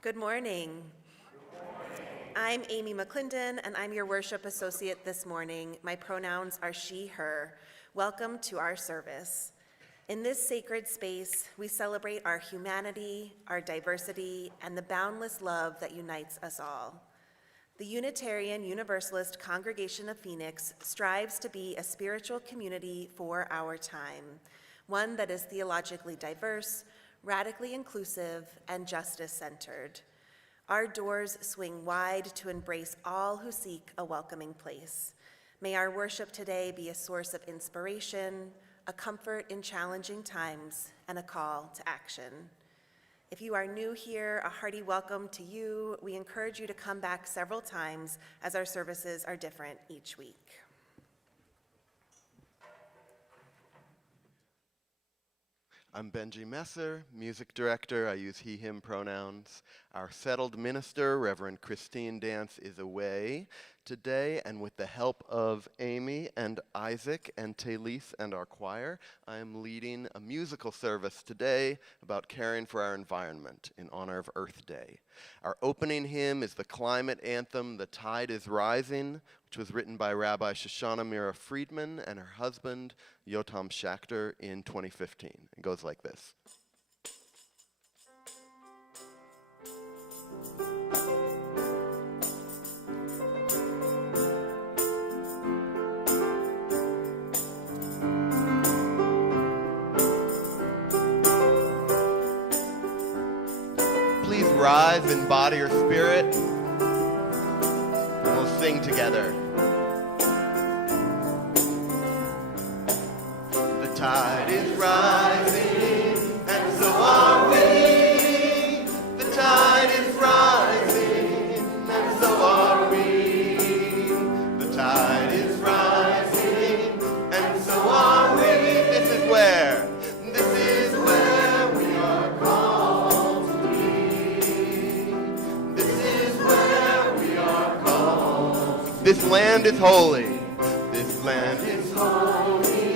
Good morning. I'm Amy McKlindon, and I'm your worship associate this morning. My pronouns are she, her. Welcome to our service. In this sacred space, we celebrate our humanity, our diversity, and the boundless love that unites us all. The Unitarian Universalist Congregation of Phoenix strives to be a spiritual community for our time, one that is theologically diverse, radically inclusive, and justice-centered. Our doors swing wide to embrace all who seek a welcoming place. May our worship today be a source of inspiration, a comfort in challenging times, and a call to action. If you are new here, a hearty welcome to you. We encourage you to come back several times as our services are different each week. I'm Benjie Messer, music director. I use he, him pronouns. Our settled minister, Reverend Christine Dance, is away today, and with the help of Amy and Isaac and Talise and our choir, I am leading a musical service today about caring for our environment in honor of Earth Day. Our opening hymn is the climate anthem, The Tide is Rising, which was written by Rabbi Shoshana Mira Friedman and her husband, Yotam Schachter, in 2015. It goes like this. Please rise in body or spirit. We'll sing together. The tide is rising, and so are we. The tide is rising, and so are we. The tide is rising, and so are we. This is where we are called to be. This is where we are called. This land is holy. This land is holy.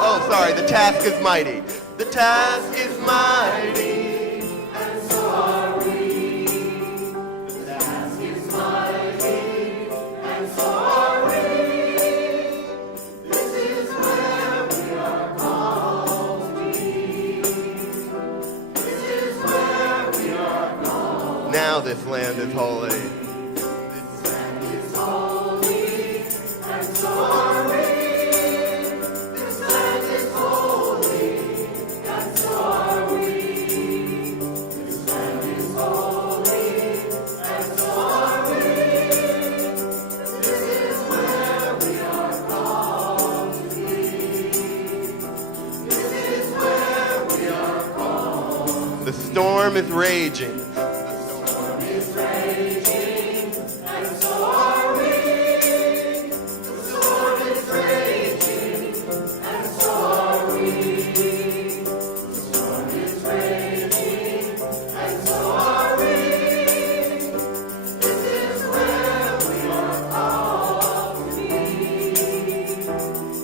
Oh, sorry, the task is mighty. The task is mighty, and so are we. The task is mighty, and so are we. This is where we are called to be. This is where we are called. Now this land is holy. This land is holy, and so are we. The storm is raging. The storm is raging, and so are we. The storm is raging, and so are we. The storm is raging, and so are we. This is where we are called to be.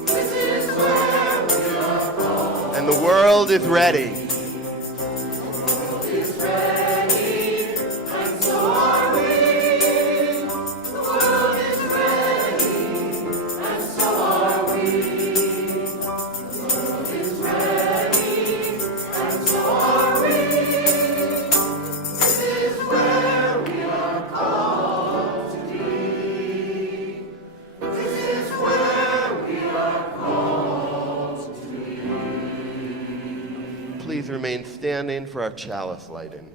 This is where we are called. And the world is ready. Please remain standing for our chalice lighting.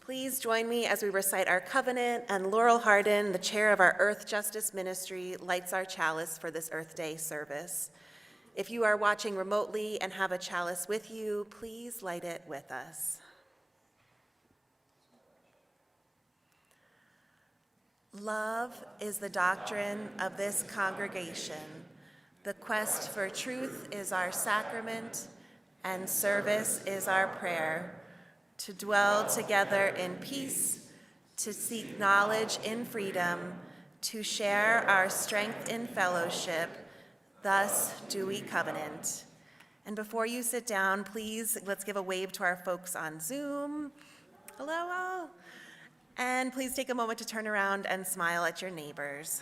Please join me as we recite our covenant, and Laurel Hardin, the chair of our Earth Justice Ministry, lights our chalice for this Earth Day service. If you are watching remotely and have a chalice with you, please light it with us. Love is the doctrine of this congregation. The quest for truth is our sacrament, and service is our prayer. To dwell together in peace, to seek knowledge in freedom, to share our strength in fellowship, thus do we covenant. And before you sit down, please, let's give a wave to our folks on Zoom. Hello all. And please take a moment to turn around and smile at your neighbors.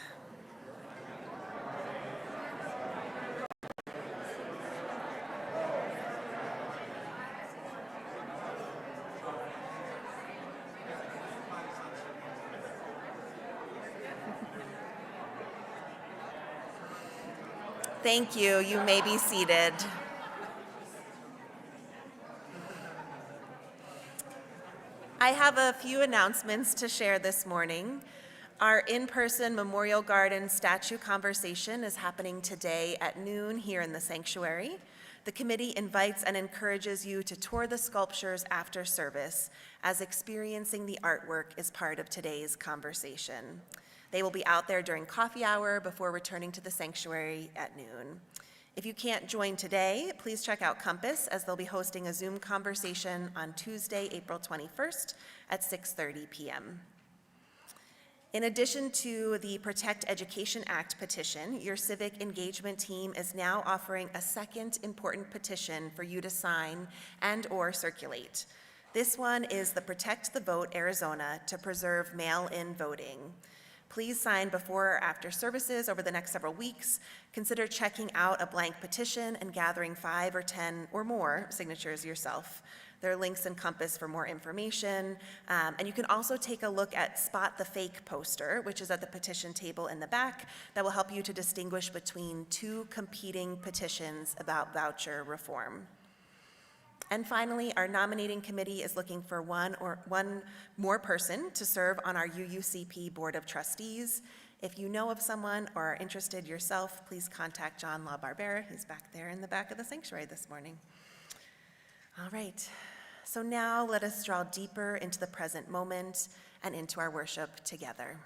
Thank you. You may be seated. I have a few announcements to share this morning. Our in-person Memorial Garden statue conversation is happening today at noon here in the sanctuary. The committee invites and encourages you to tour the sculptures after service, as experiencing the artwork is part of today's conversation. They will be out there during coffee hour before returning to the sanctuary at noon. If you can't join today, please check out Compass, as they'll be hosting a Zoom conversation on Tuesday, April 21st at 6:30 p.m. In addition to the Protect Education Act petition, your civic engagement team is now offering a second important petition for you to sign and/or circulate. This one is the Protect the Vote Arizona to preserve mail-in voting. Please sign before or after services over the next several weeks. Consider checking out a blank petition and gathering 5 or 10 or more signatures yourself. There are links in Compass for more information. And you can also take a look at Spot the Fake poster, which is at the petition table in the back, that will help you to distinguish between 2 competing petitions about voucher reform. And finally, our nominating committee is looking for one more person to serve on our UUCP Board of Trustees. If you know of someone or are interested yourself, please contact John LaBarbera. He's back there in the back of the sanctuary this morning. All right, so now let us draw deeper into the present moment and into our worship together.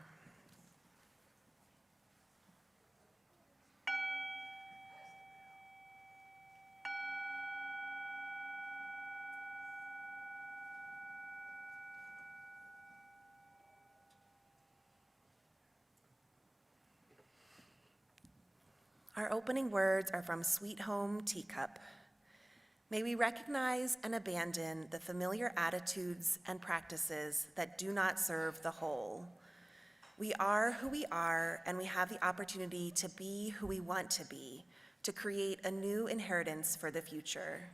Our opening words are from Sweet Home Teacup. May we recognize and abandon the familiar attitudes and practices that do not serve the whole. We are who we are, and we have the opportunity to be who we want to be, to create a new inheritance for the future.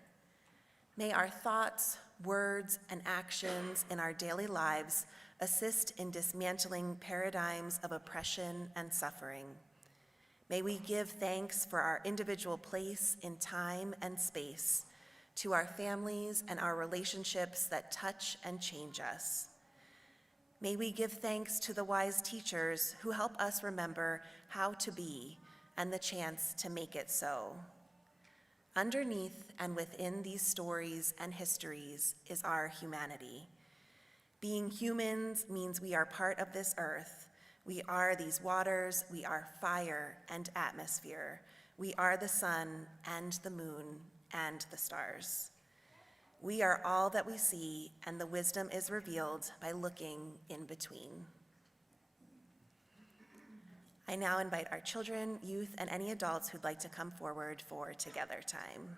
May our thoughts, words, and actions in our daily lives assist in dismantling paradigms of oppression and suffering. May we give thanks for our individual place in time and space, to our families and our relationships that touch and change us. May we give thanks to the wise teachers who help us remember how to be and the chance to make it so. Underneath and within these stories and histories is our humanity. Being humans means we are part of this earth. We are these waters, we are fire and atmosphere. We are the sun and the moon and the stars. We are all that we see, and the wisdom is revealed by looking in between. I now invite our children, youth, and any adults who'd like to come forward for Together Time.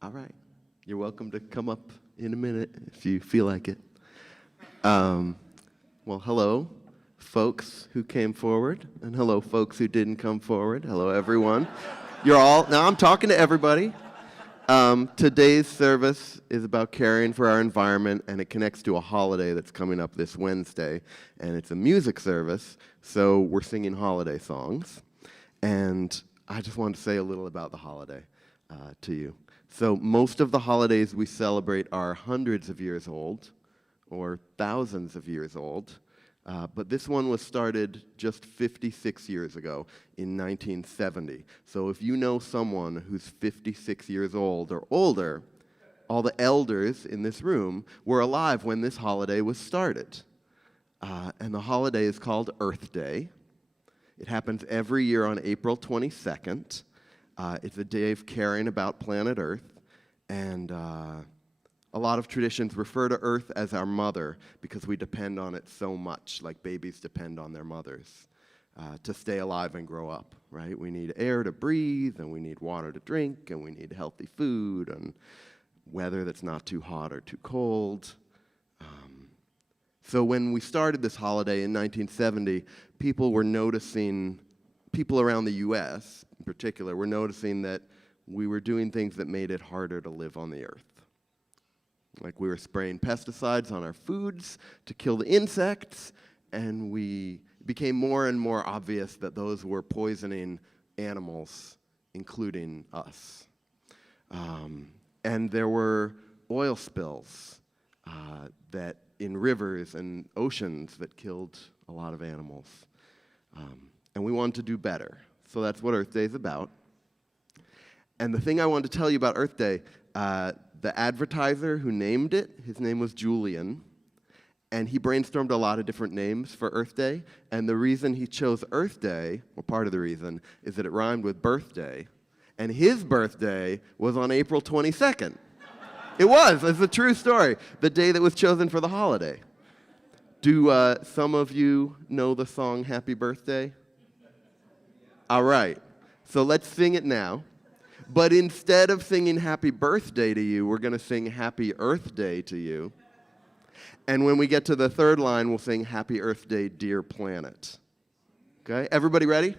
All right. You're welcome to come up in a minute if you feel like it. Well, hello, folks who came forward, and hello, folks who didn't come forward. Hello, everyone. Now I'm talking to everybody. Today's service is about caring for our environment, and it connects to a holiday that's coming up this Wednesday, and it's a music service, so we're singing holiday songs. And I just wanted to say a little about the holiday to you. So most of the holidays we celebrate are hundreds of years old or thousands of years old, but this one was started just 56 years ago in 1970. So if you know someone who's 56 years old or older, all the elders in this room were alive when this holiday was started. And the holiday is called Earth Day. It happens every year on April 22nd. It's a day of caring about planet Earth, and a lot of traditions refer to Earth as our mother because we depend on it so much, like babies depend on their mothers to stay alive and grow up, right? We need air to breathe, and we need water to drink, and we need healthy food, and weather that's not too hot or too cold. So when we started this holiday in 1970, people around the U.S. in particular, were noticing that we were doing things that made it harder to live on the earth. Like we were spraying pesticides on our foods to kill the insects, and it became more and more obvious that those were poisoning animals, including us. And there were oil spills that in rivers and oceans that killed a lot of animals. And we wanted to do better. So that's what Earth Day is about. And the thing I wanted to tell you about Earth Day, the advertiser who named it, his name was Julian, and he brainstormed a lot of different names for Earth Day. And the reason he chose Earth Day, or part of the reason, is that it rhymed with birthday. And his birthday was on April 22nd. It's a true story, the day that was chosen for the holiday. Do some of you know the song Happy Birthday? All right, so let's sing it now. But instead of singing Happy Birthday to you, we're going to sing Happy Earth Day to you. And when we get to the third line, we'll sing Happy Earth Day, Dear Planet. Okay, everybody ready?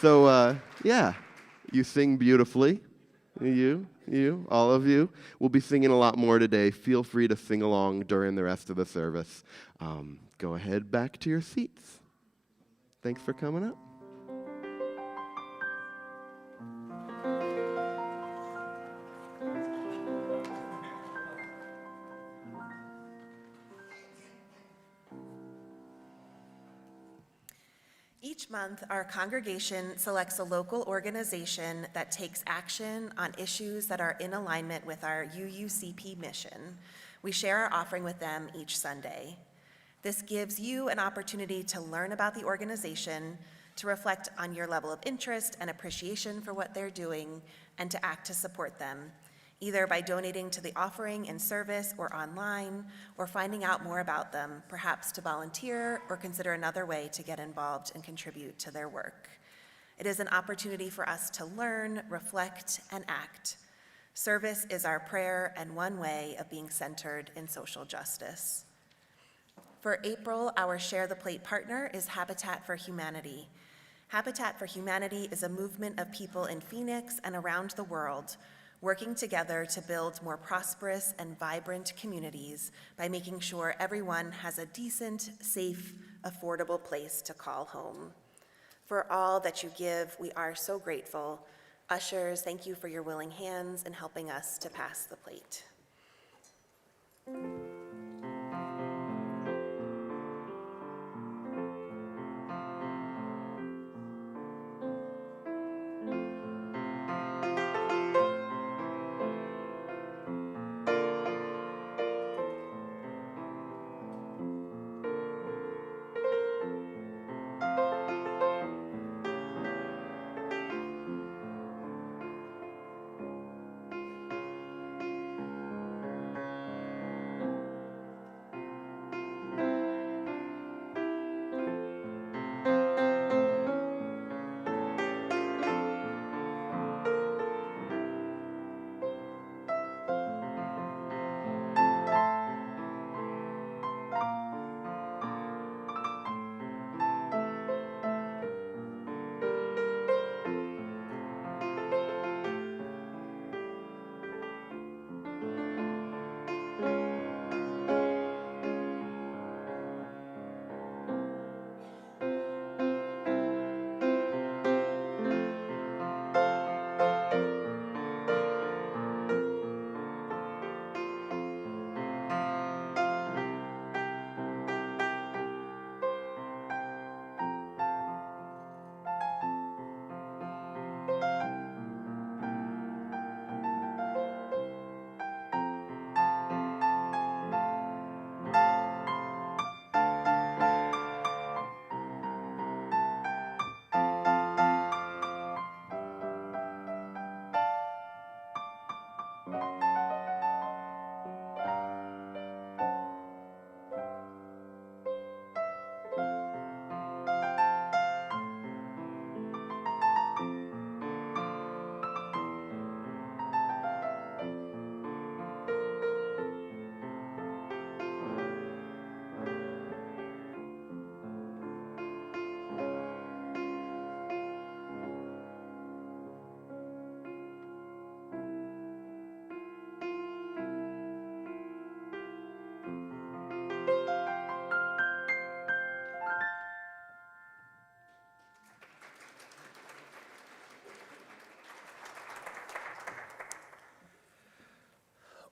So, yeah, you sing beautifully. All of you. We'll be singing a lot more today. Feel free to sing along during the rest of the service. Go ahead back to your seats. Thanks for coming up. Each month, our congregation selects a local organization that takes action on issues that are in alignment with our UUCP mission. We share our offering with them each Sunday. This gives you an opportunity to learn about the organization, to reflect on your level of interest and appreciation for what they're doing, and to act to support them, either by donating to the offering in service or online, or finding out more about them, perhaps to volunteer or consider another way to get involved and contribute to their work. It is an opportunity for us to learn, reflect, and act. Service is our prayer and one way of being centered in social justice. For April, our Share the Plate partner is Habitat for Humanity. Habitat for Humanity is a movement of people in Phoenix and around the world working together to build more prosperous and vibrant communities by making sure everyone has a decent, safe, affordable place to call home. For all that you give, we are so grateful. Ushers, thank you for your willing hands in helping us to pass the plate.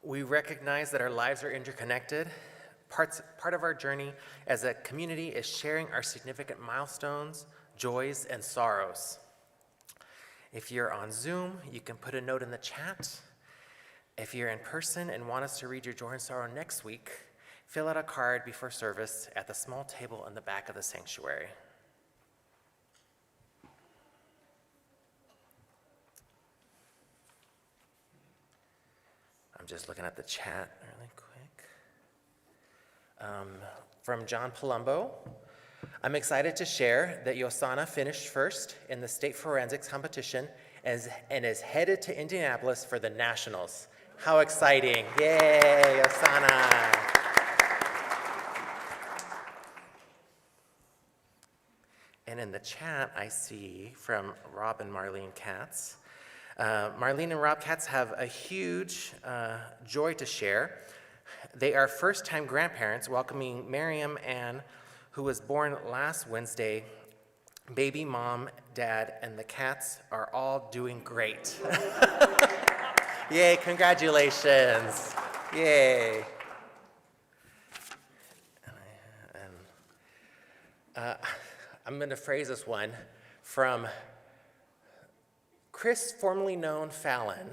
We recognize that our lives are interconnected. Part of our journey as a community is sharing our significant milestones, joys, and sorrows. If you're on Zoom, you can put a note in the chat. If you're in person and want us to read your joy and sorrow next week, fill out a card before service at the small table in the back of the sanctuary. I'm just looking at the chat really quick. From John Palumbo, I'm excited to share that Yosana finished first in the state forensics competition and is headed to Indianapolis for the nationals. How exciting. Yay, Yosana. And in the chat, I see from Rob and Marlene Katz. Marlene and Rob Katz have a huge joy to share. They are first-time grandparents welcoming Miriam Ann, who was born last Wednesday. Baby, mom, dad, and the cats are all doing great. Yay, congratulations. Yay. I'm going to phrase this one from Chris, formerly known Fallon,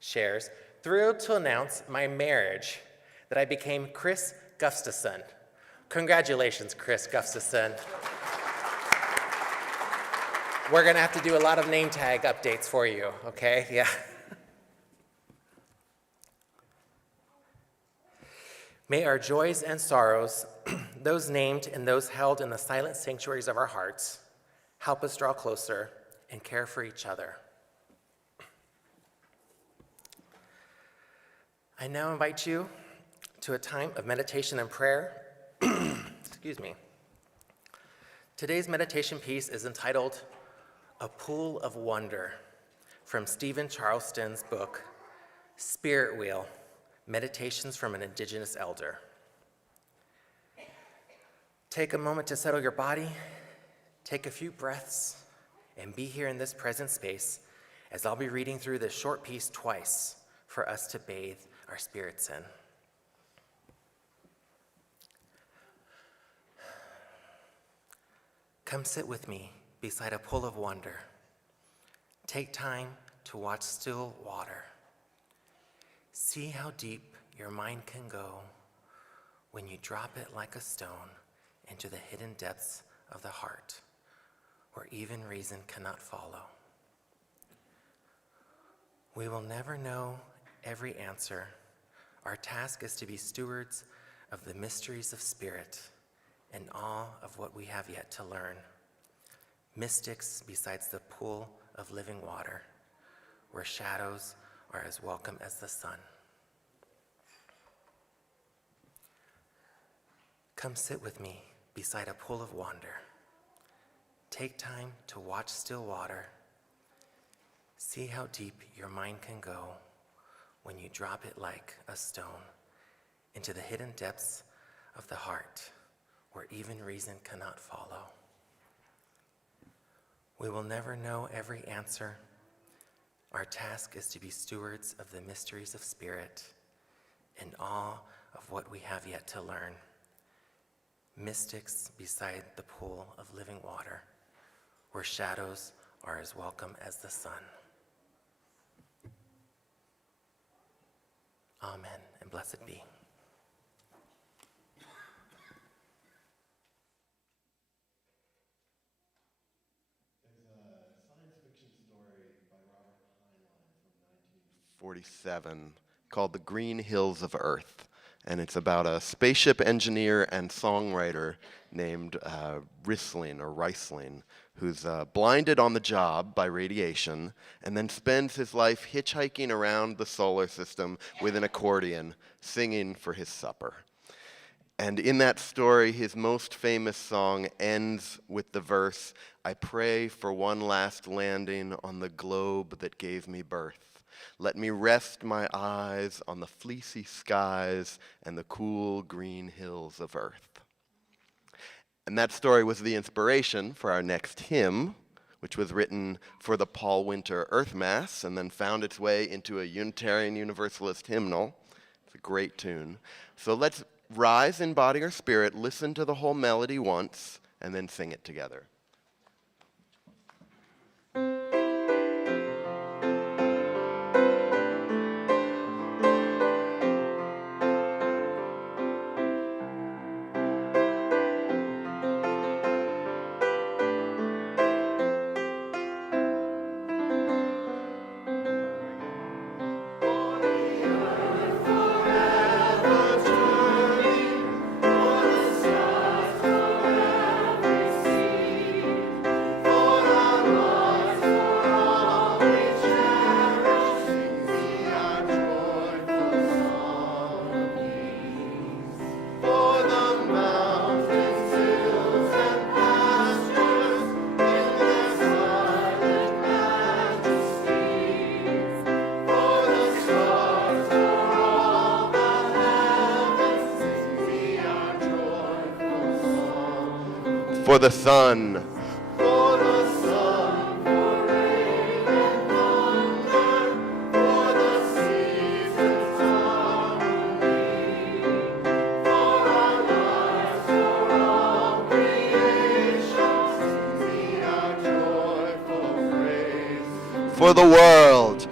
shares, thrilled to announce my marriage, that I became Chris Gustafson. Congratulations, Chris Gustafson. We're going to have to do a lot of name tag updates for you, okay? Yeah. May our joys and sorrows, those named and those held in the silent sanctuaries of our hearts, help us draw closer and care for each other. I now invite you to a time of meditation and prayer. Excuse me. Today's meditation piece is entitled A Pool of Wonder from Stephen Charleston's book, Spirit Wheel, Meditations from an Indigenous Elder. Take a moment to settle your body, take a few breaths, and be here in this present space as I'll be reading through this short piece twice for us to bathe our spirits in. Come sit with me beside a pool of wonder. Take time to watch still water. See how deep your mind can go when you drop it like a stone into the hidden depths of the heart, where even reason cannot follow. We will never know every answer. Our task is to be stewards of the mysteries of spirit and awe of what we have yet to learn. Mystics besides the pool of living water, where shadows are as welcome as the sun. Come sit with me beside a pool of wonder. Take time to watch still water. See how deep your mind can go when you drop it like a stone into the hidden depths of the heart, where even reason cannot follow. We will never know every answer. Our task is to be stewards of the mysteries of spirit, in awe of what we have yet to learn. Mystics beside the pool of living water, where shadows are as welcome as the sun. Amen, and blessed be. There's a science fiction story by Robert Heinlein from 1947 called The Green Hills of Earth. And it's about a spaceship engineer and songwriter named Riesling, who's blinded on the job by radiation and then spends his life hitchhiking around the solar system with an accordion, singing for his supper. And in that story, his most famous song ends with the verse, "I pray for one last landing on the globe that gave me birth. Let me rest my eyes on the fleecy skies and the cool green hills of earth." And that story was the inspiration for our next hymn, which was written for the Paul Winter Earth Mass and then found its way into a Unitarian Universalist hymnal. It's a great tune. So let's rise in body or spirit, listen to the whole melody once, and then sing it together. For the sun. For the sun, for rain and thunder, for the seasons harmony, for our lives, for all creation, sing we our joyful praise. For the world.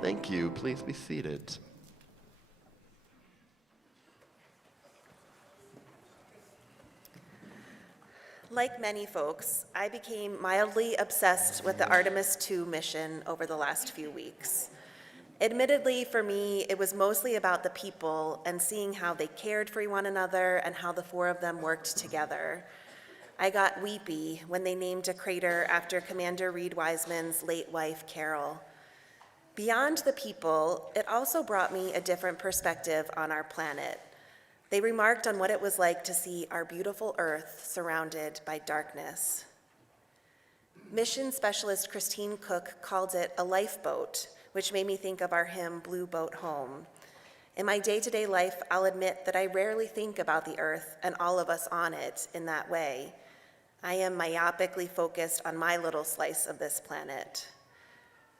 Thank you. Please be seated. Like many folks, I became mildly obsessed with the Artemis II mission over the last few weeks. Admittedly, for me, it was mostly about the people and seeing how they cared for one another and how the four of them worked together. I got weepy when they named a crater after Commander Reed Wiseman's late wife, Carol. Beyond the people, it also brought me a different perspective on our planet. They remarked on what it was like to see our beautiful Earth surrounded by darkness. Mission specialist Christine Cook called it a lifeboat, which made me think of our hymn, Blue Boat Home. In my day-to-day life, I'll admit that I rarely think about the Earth and all of us on it in that way. I am myopically focused on my little slice of this planet.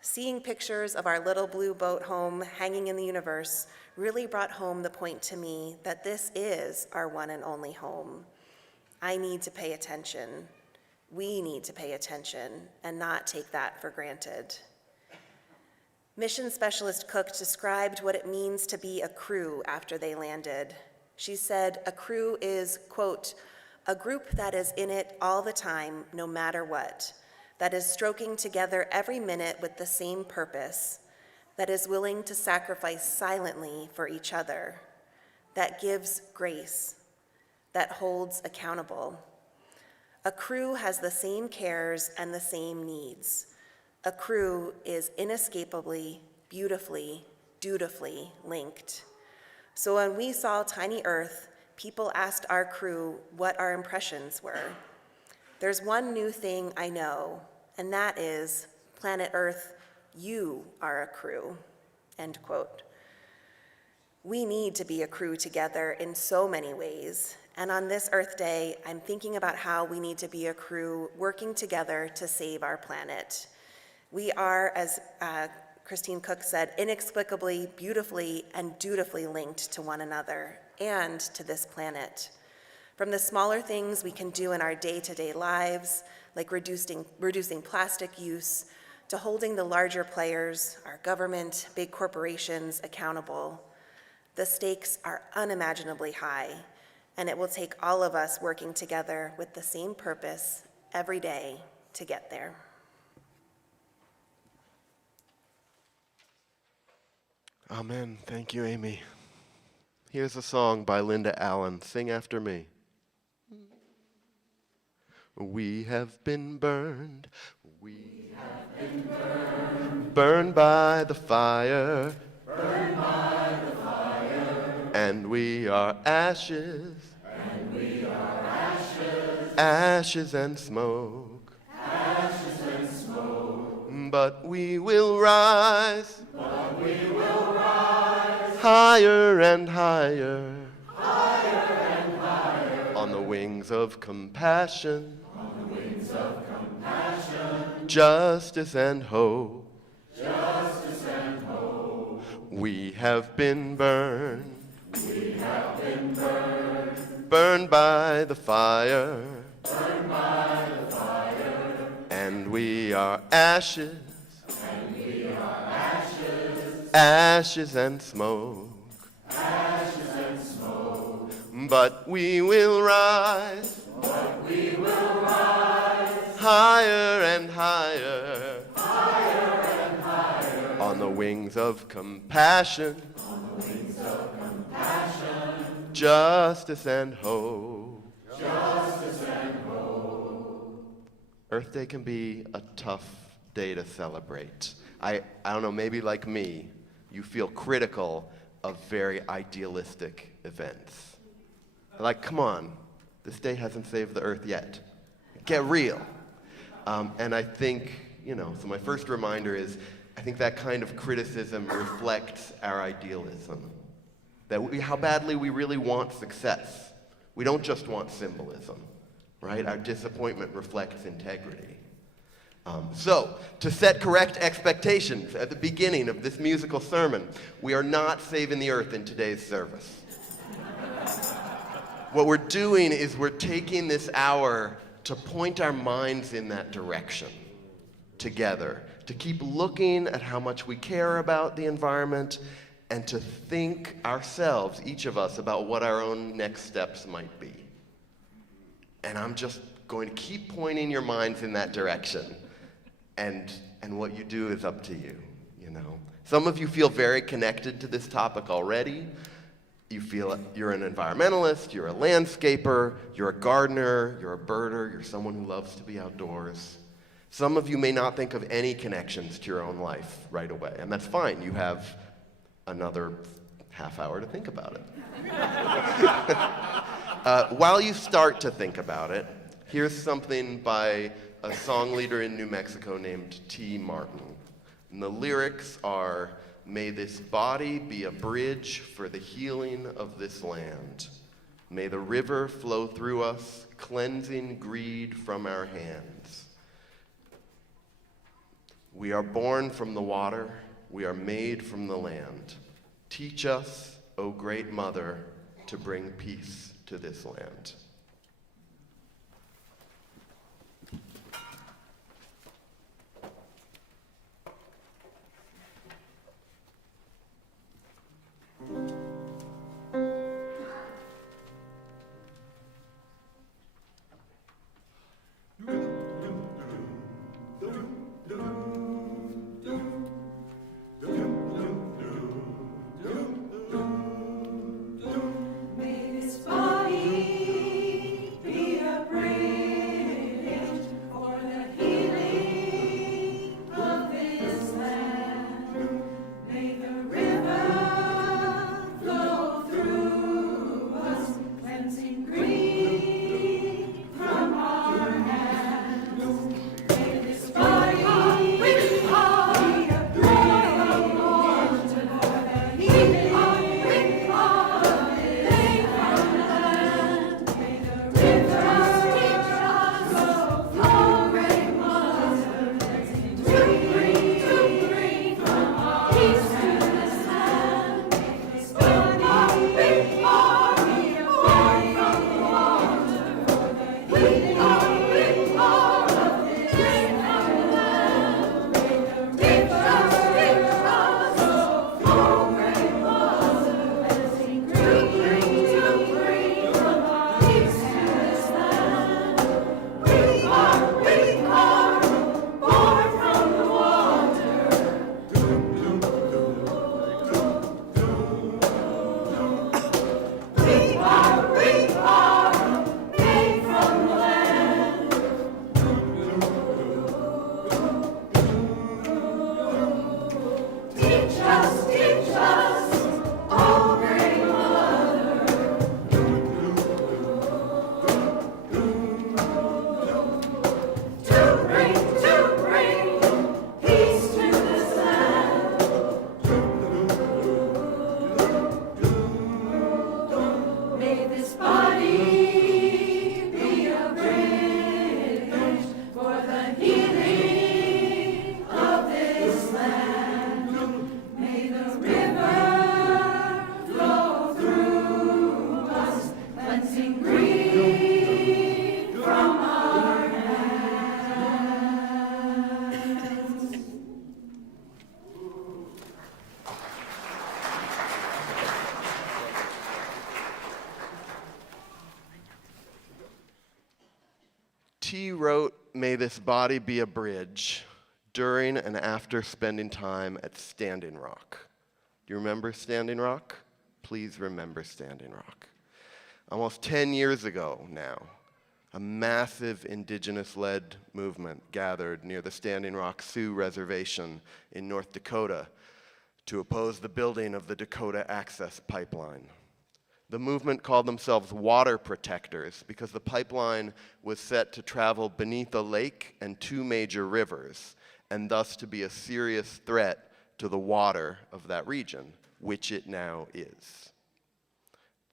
Seeing pictures of our little blue boat home hanging in the universe really brought home the point to me that this is our one and only home. I need to pay attention. We need to pay attention and not take that for granted. Mission specialist Cook described what it means to be a crew after they landed. She said, a crew is, quote, a group that is in it all the time, no matter what, that is stroking together every minute with the same purpose, that is willing to sacrifice silently for each other, that gives grace, that holds accountable. A crew has the same cares and the same needs. A crew is inescapably, beautifully, dutifully linked. So when we saw Tiny Earth, people asked our crew what our impressions were. There's one new thing I know, and that is, planet Earth, you are a crew, end quote. We need to be a crew together in so many ways, and on this Earth Day, I'm thinking about how we need to be a crew working together to save our planet. We are, as Christine Cook said, inexplicably, beautifully, and dutifully linked to one another and to this planet. From the smaller things we can do in our day-to-day lives, like reducing plastic use, to holding the larger players, our government, big corporations, accountable. The stakes are unimaginably high, and it will take all of us working together with the same purpose every day to get there. Amen. Thank you, Amy. Here's a song by Linda Allen. Sing after me. We have been burned. We have been burned. Burned by the fire. Burned by the fire. And we are ashes. And we are ashes. Ashes and smoke. Ashes and smoke. but we will rise. Higher and higher. On the wings of compassion. Justice and hope. We have been burned. Burned by the fire. And we are ashes. Ashes and smoke. But we will rise. Higher and higher. On the wings of compassion. Justice and hope. Earth Day can be a tough day to celebrate. I don't know, maybe like me, you feel critical of very idealistic events. Like, come on, this day hasn't saved the earth yet. Get real. And I think, so my first reminder is, I think that kind of criticism reflects our idealism. How badly we really want success. We don't just want symbolism, right? Our disappointment reflects integrity. So, to set correct expectations at the beginning of this musical sermon, we are not saving the earth in today's service. What we're doing is we're taking this hour to point our minds in that direction together, to keep looking at how much we care about the environment, and to think ourselves, each of us, about what our own next steps might be. And I'm just going to keep pointing your minds in that direction. And what you do is up to you, Some of you feel very connected to this topic already. You feel you're an environmentalist, you're a landscaper, you're a gardener, you're a birder, you're someone who loves to be outdoors. Some of you may not think of any connections to your own life right away, and that's fine. You have another half hour to think about it. While you start to think about it, here's something by a song leader in New Mexico named T. Martin. And the lyrics are, "May this body be a bridge for the healing of this land. May the river flow through us, cleansing greed from our hands. We are born from the water, we are made from the land. Teach us, O great mother, to bring peace to this land." May this body T wrote, "May this body be a bridge," during and after spending time at Standing Rock. Do you remember Standing Rock? Please remember Standing Rock. Almost 10 years ago now, a massive indigenous-led movement gathered near the Standing Rock Sioux Reservation in North Dakota to oppose the building of the Dakota Access Pipeline. The movement called themselves water protectors because the pipeline was set to travel beneath a lake and 2 major rivers, and thus to be a serious threat to the water of that region, which it now is.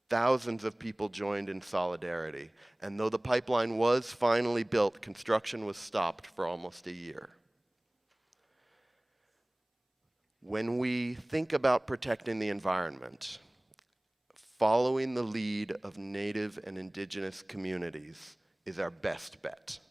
Thousands of people joined in solidarity, and though the pipeline was finally built, construction was stopped for almost a year. When we think about protecting the environment, following the lead of Native and Indigenous communities is our best bet.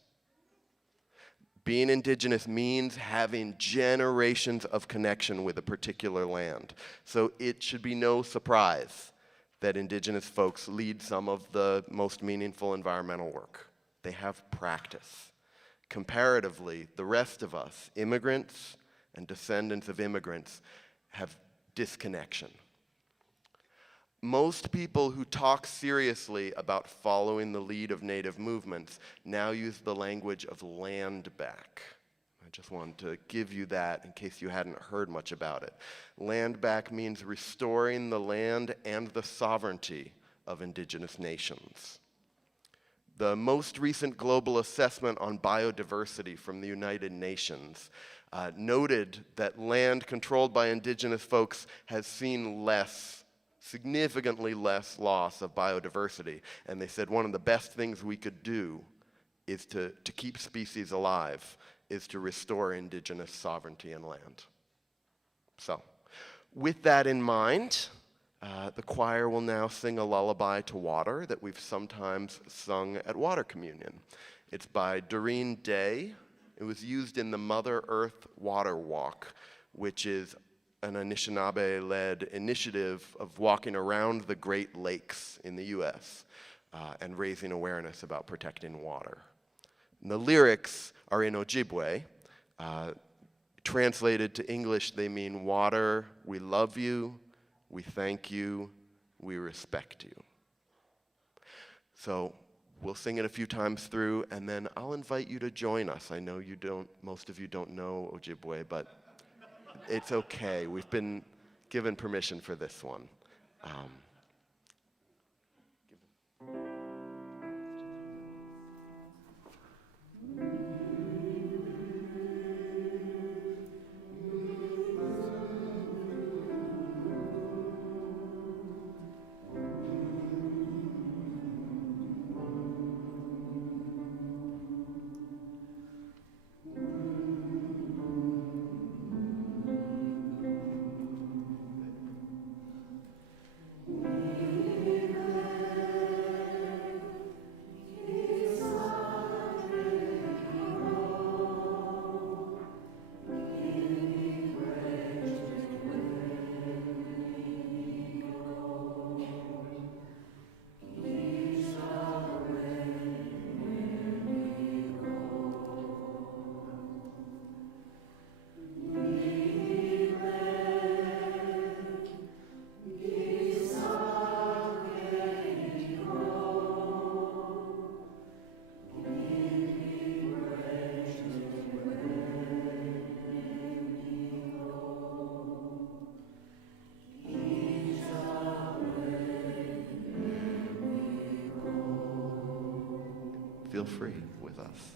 Being Indigenous means having generations of connection with a particular land. So it should be no surprise that Indigenous folks lead some of the most meaningful environmental work. They have practice. Comparatively, the rest of us, immigrants and descendants of immigrants, have disconnection. Most people who talk seriously about following the lead of Native movements now use the language of land back. I just wanted to give you that in case you hadn't heard much about it. Land back means restoring the land and the sovereignty of indigenous nations. The most recent global assessment on biodiversity from the United Nations noted that land controlled by indigenous folks has seen significantly less loss of biodiversity. And they said one of the best things we could do is to keep species alive, is to restore indigenous sovereignty and land. So, with that in mind, the choir will now sing a lullaby to water that we've sometimes sung at water communion. It's by Doreen Day. It was used in the Mother Earth Water Walk, which is an Anishinaabe-led initiative of walking around the Great Lakes in the US and raising awareness about protecting water. And the lyrics are in Ojibwe. Translated to English, they mean, water, we love you, we thank you, we respect you. So we'll sing it a few times through, and then I'll invite you to join us. I know most of you don't know Ojibwe, but it's okay. We've been given permission for this one. Feel free with us.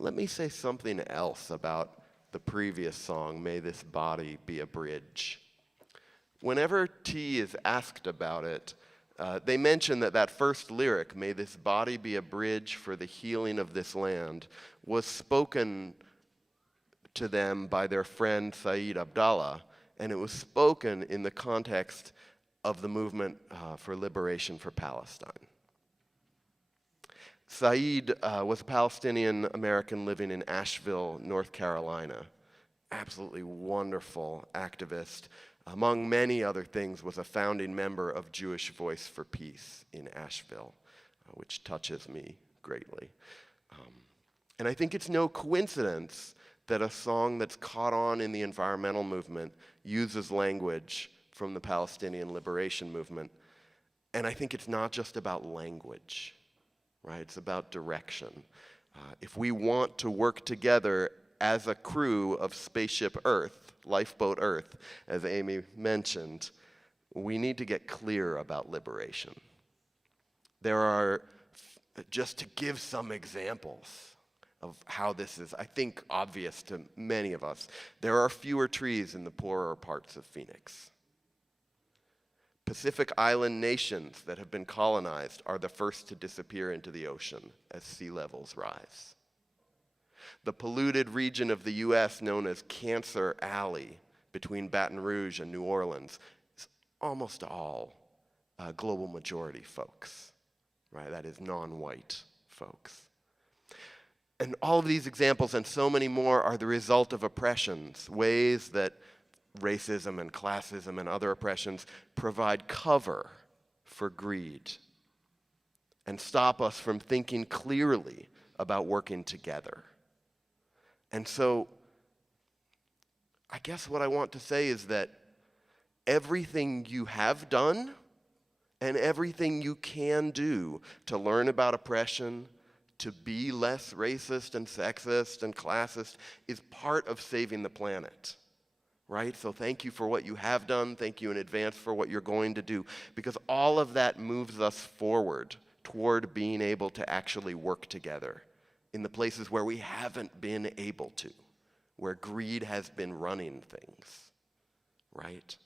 let me say something else about the previous song, May This Body Be a Bridge. Whenever T is asked about it, they mention that first lyric, May this body be a bridge for the healing of this land, was spoken to them by their friend Saeed Abdallah, and it was spoken in the context of the movement for liberation for Palestine. Saeed was a Palestinian American living in Asheville, North Carolina. Absolutely wonderful activist. Among many other things, was a founding member of Jewish Voice for Peace in Asheville, which touches me greatly. And I think it's no coincidence that a song that's caught on in the environmental movement uses language from the Palestinian liberation movement. And I think it's not just about language, right? It's about direction. If we want to work together as a crew of Spaceship Earth, Lifeboat Earth, as Amy mentioned, we need to get clear about liberation. There are, just to give some examples of how this is, I think, obvious to many of us, there are fewer trees in the poorer parts of Phoenix. Pacific Island nations that have been colonized are the first to disappear into the ocean as sea levels rise. The polluted region of the US known as Cancer Alley between Baton Rouge and New Orleans is almost all global majority folks, right? That is non-white folks. And all of these examples and so many more are the result of oppressions, ways that racism and classism and other oppressions provide cover for greed and stop us from thinking clearly about working together. And so, I guess what I want to say is that everything you have done and everything you can do to learn about oppression, to be less racist and sexist and classist, is part of saving the planet, right? So thank you for what you have done. Thank you in advance for what you're going to do, because all of that moves us forward toward being able to actually work together in the places where we haven't been able to, where greed has been running things, right?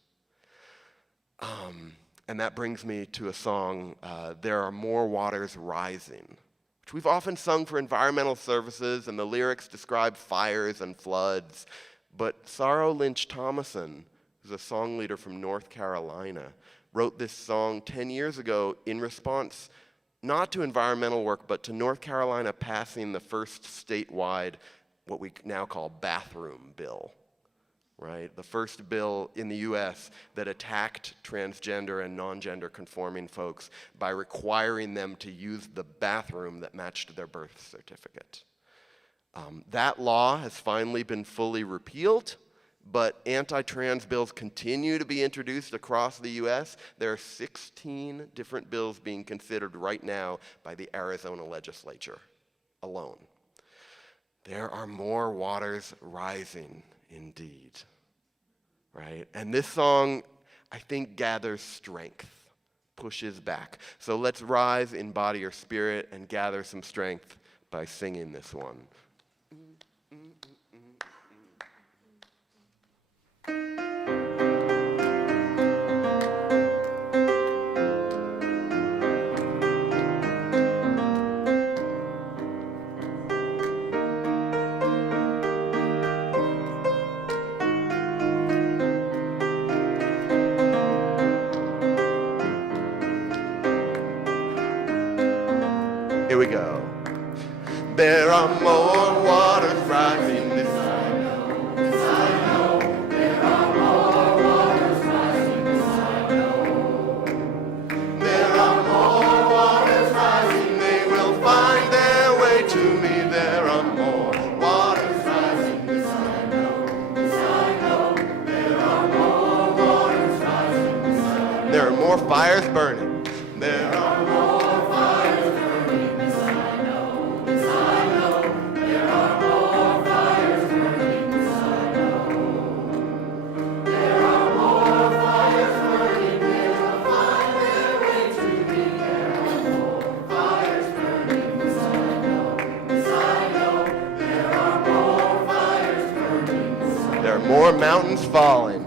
And that brings me to a song, There Are More Waters Rising, which we've often sung for environmental services, and the lyrics describe fires and floods. But Sorrow Lynch Thomason, who's a song leader from North Carolina, wrote this song 10 years ago in response not to environmental work, but to North Carolina passing the first statewide, what we now call bathroom bill, right? The first bill in the US that attacked transgender and non-gender conforming folks by requiring them to use the bathroom that matched their birth certificate. That law has finally been fully repealed, but anti-trans bills continue to be introduced across the US. There are 16 different bills being considered right now by the Arizona legislature alone. There are more waters rising indeed, right? And this song, I think, gathers strength, pushes back. So let's rise in body or spirit and gather some strength by singing this one. Here we go. There are more waters rising. This I know. This I know. There are more waters rising. This I know. There are more waters rising. They will find their way to me. There are more waters rising. This I know. This I know. There are more waters rising. This I know. There are more fires burning. There are more. more mountains falling.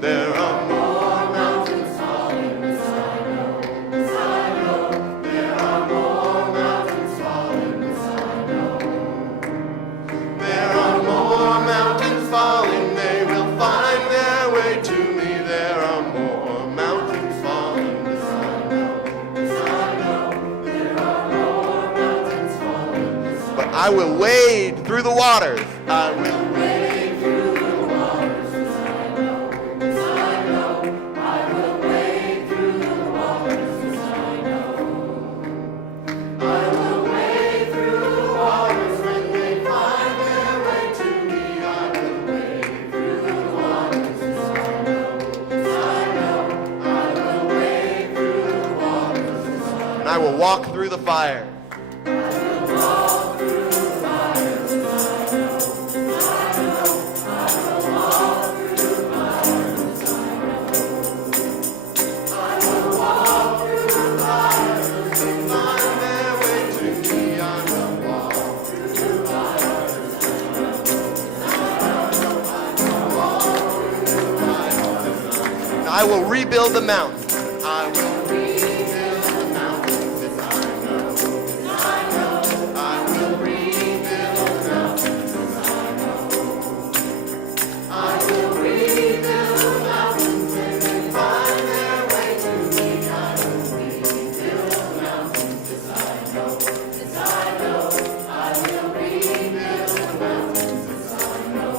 There are more mountains falling. This I know. This I know. There are more mountains falling. This I know. There are more mountains falling. They will find their way to me. There are more mountains falling. This I know. This I know. There are more mountains falling. This I know. But I will wade through the waters. I will wade through the waters. This I know. This I know. I will wade through the waters. This I know. I will wade through the waters when they find their way to me. I will wade through the waters. This I know. This I know. I will wade through the waters. This I know. And I will walk through the fire. I will rebuild the mountains. I will rebuild the mountains. This I know. This I know. I will rebuild the mountains. This I know. I will rebuild the mountains when they find their way to me. I will rebuild the mountains. This I know. This I know. I will rebuild the mountains. This I know.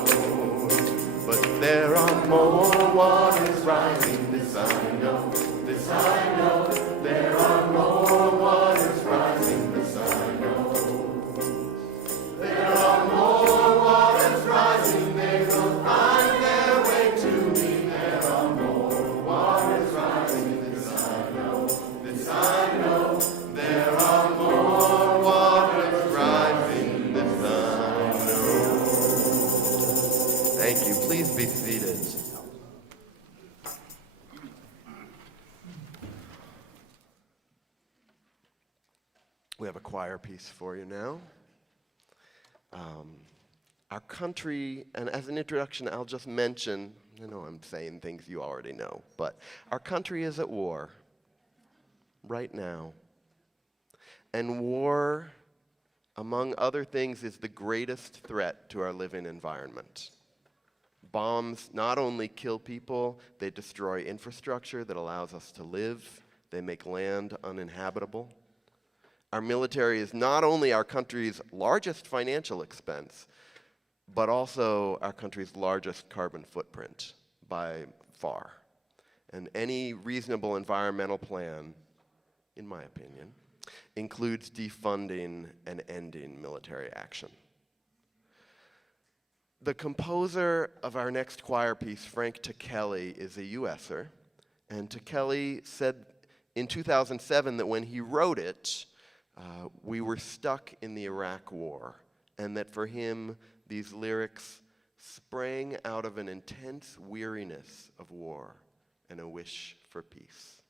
But there are more waters rising. This I know, this I know, there are more waters rising. This I know. There are more waters rising. They will find their way to me. There are more waters rising. This I know. This I know. There are more waters rising. This I know. Thank you. Please be seated. We have a choir piece for you now. Our country, and as an introduction, I'll just mention, I know I'm saying things you already know, but our country is at war right now. And war, among other things, is the greatest threat to our living environment. Bombs not only kill people, they destroy infrastructure that allows us to live. They make land uninhabitable. Our military is not only our country's largest financial expense, but also our country's largest carbon footprint by far. And any reasonable environmental plan, in my opinion, includes defunding and ending military action. The composer of our next choir piece, Frank Tekeli, is a USer, and Tekeli said in 2007 that when he wrote it, we were stuck in the Iraq War, and that for him, these lyrics sprang out of an intense weariness of war and a wish for peace.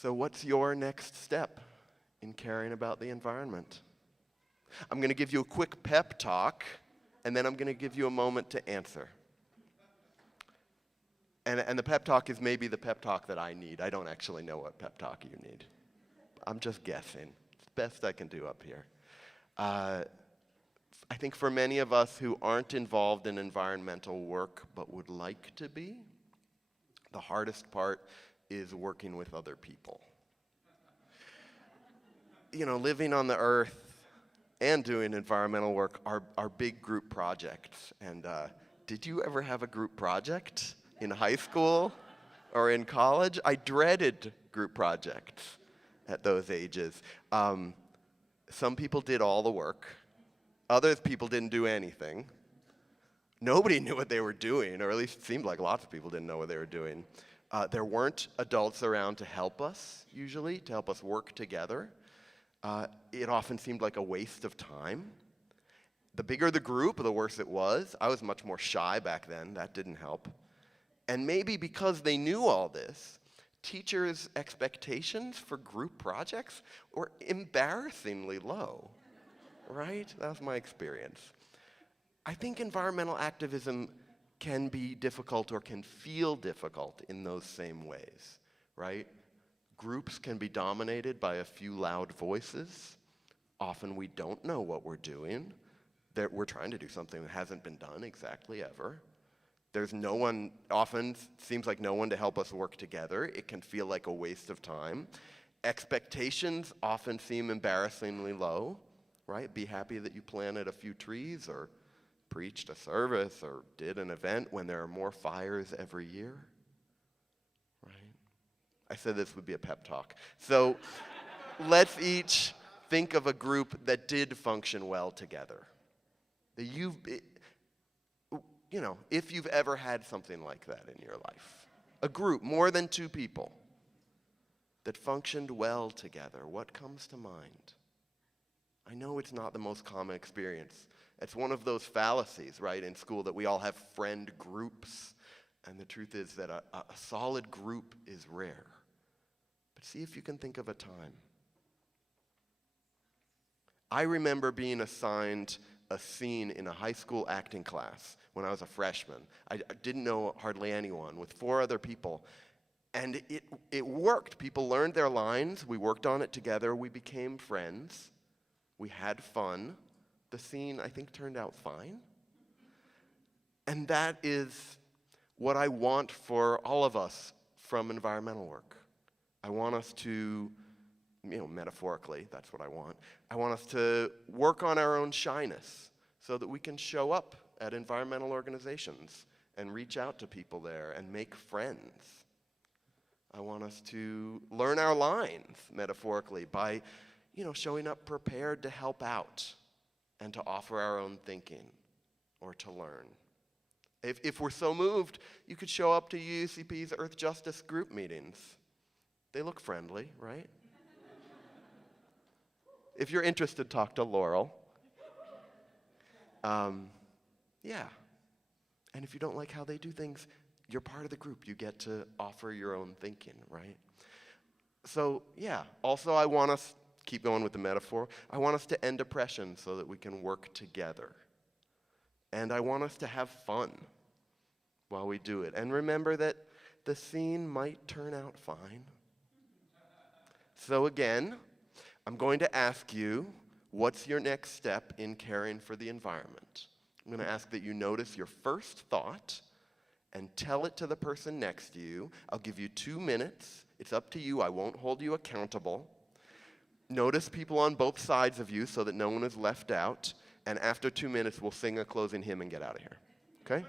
So what's your next step in caring about the environment? I'm going to give you a quick pep talk, and then I'm going to give you a moment to answer. And the pep talk is maybe the pep talk that I need. I don't actually know what pep talk you need. I'm just guessing. It's the best I can do up here. I think for many of us who aren't involved in environmental work but would like to be, the hardest part is working with other people. You know, living on the earth and doing environmental work are big group projects. And did you ever have a group project in high school or in college? I dreaded group projects at those ages. Some people did all the work. Other people didn't do anything. Nobody knew what they were doing, or at least it seemed like lots of people didn't know what they were doing. There weren't adults around to help us, usually, to help us work together. It often seemed like a waste of time. The bigger the group, the worse it was. I was much more shy back then. That didn't help. And maybe because they knew all this, teachers' expectations for group projects were embarrassingly low, right? That was my experience. I think environmental activism can be difficult or can feel difficult in those same ways, right? Groups can be dominated by a few loud voices. Often we don't know what we're doing. We're trying to do something that hasn't been done exactly ever. There's no one, often seems like no one to help us work together. It can feel like a waste of time. Expectations often seem embarrassingly low, right? Be happy that you planted a few trees or preached a service or did an event when there are more fires every year, right? I said this would be a pep talk. So let's each think of a group that did function well together. That if you've ever had something like that in your life, a group, more than two people, that functioned well together, what comes to mind? I know it's not the most common experience. It's one of those fallacies, right, in school that we all have friend groups. And the truth is that a solid group is rare. But see if you can think of a time. I remember being assigned a scene in a high school acting class when I was a freshman. I didn't know hardly anyone, with 4 other people. And it worked. People learned their lines. We worked on it together. We became friends. We had fun. The scene, I think, turned out fine. And that is what I want for all of us from environmental work. I want us to, metaphorically, that's what I want. I want us to work on our own shyness so that we can show up at environmental organizations and reach out to people there and make friends. I want us to learn our lines, metaphorically, by, showing up prepared to help out and to offer our own thinking or to learn. If we're so moved, you could show up to UUCP's Earth Justice group meetings. They look friendly, right? If you're interested, talk to Laurel. Yeah. And if you don't like how they do things, you're part of the group. You get to offer your own thinking, right? So, yeah. Also, I want us, keep going with the metaphor, I want us to end oppression so that we can work together. And I want us to have fun while we do it. And remember that the scene might turn out fine. So again, I'm going to ask you, what's your next step in caring for the environment? I'm going to ask that you notice your first thought and tell it to the person next to you. I'll give you 2 minutes. It's up to you. I won't hold you accountable. Notice people on both sides of you so that no one is left out. And after 2 minutes, we'll sing a closing hymn and get out of here. Okay?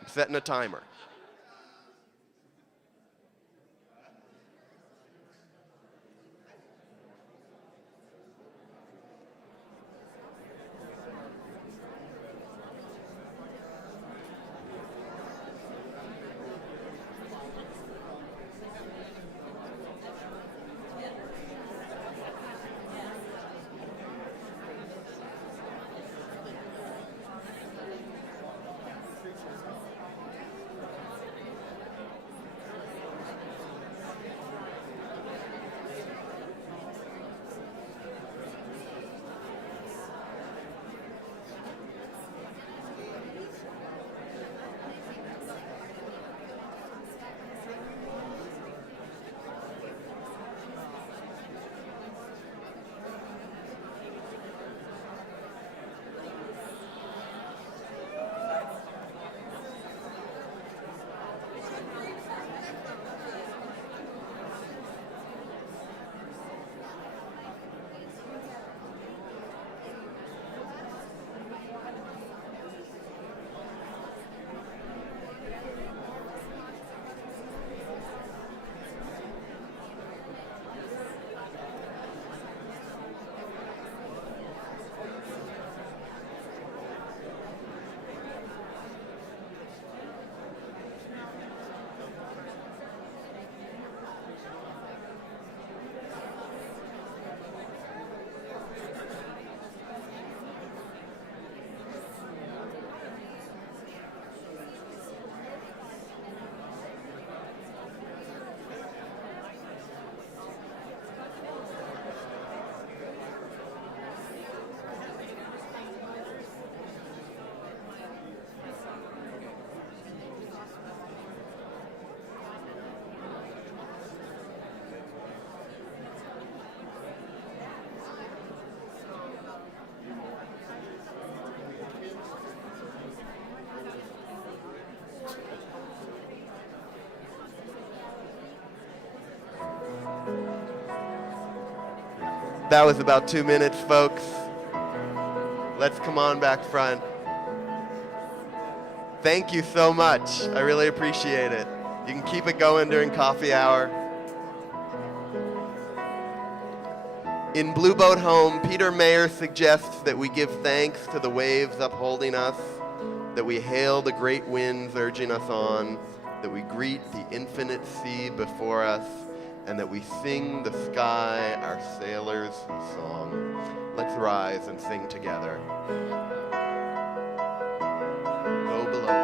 I'm setting a timer. That was about 2 minutes, folks. Let's come on back front. Thank you so much. I really appreciate it. You can keep it going during coffee hour. In Blue Boat Home, Peter Mayer suggests that we give thanks to the waves upholding us, that we hail the great winds urging us on, that we greet the infinite sea before us, and that we sing the sky our sailor's song. Let's rise and sing together. Go below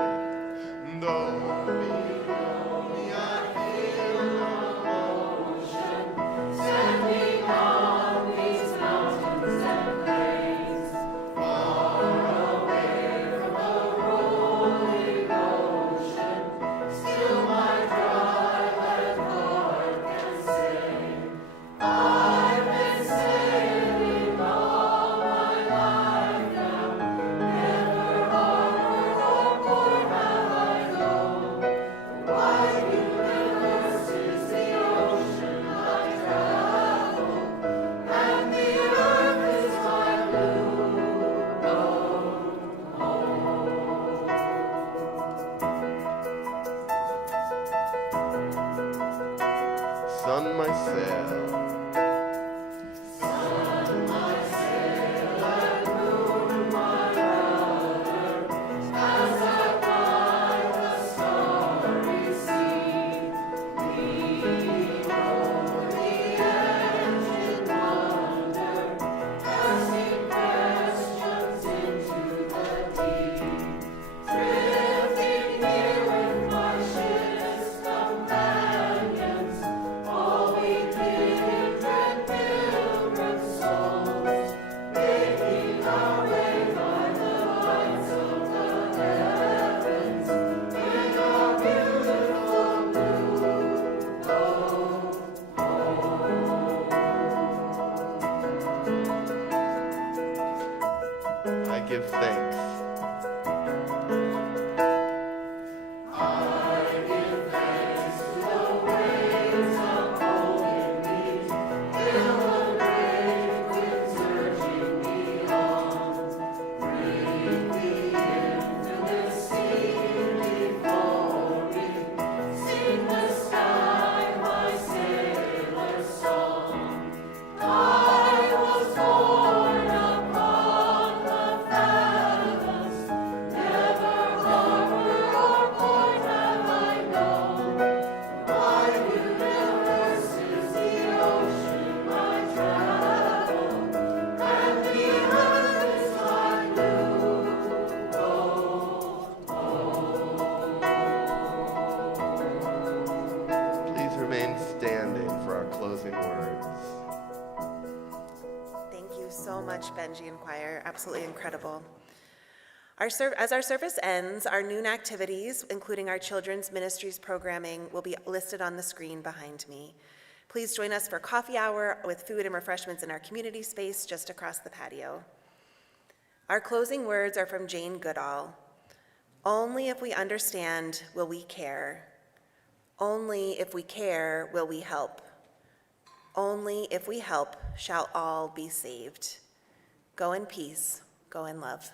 me. Go below me, I feel no motion, standing on these mountains and plains, far away from the rolling ocean, still my dry land heart can sing. I've been sailing all my life now, never harbor or port have I known. The wide universe is the ocean I travel, and the earth is my blue boat home. Sun my sail. I give thanks. Please remain standing for our closing words. Thank you so much, Benjie and choir. Absolutely incredible. As our service ends, our noon activities, including our children's ministries programming, will be listed on the screen behind me. Please join us for coffee hour with food and refreshments in our community space just across the patio. Our closing words are from Jane Goodall. Only if we understand will we care. Only if we care will we help. Only if we help shall all be saved. Go in peace. Go in love.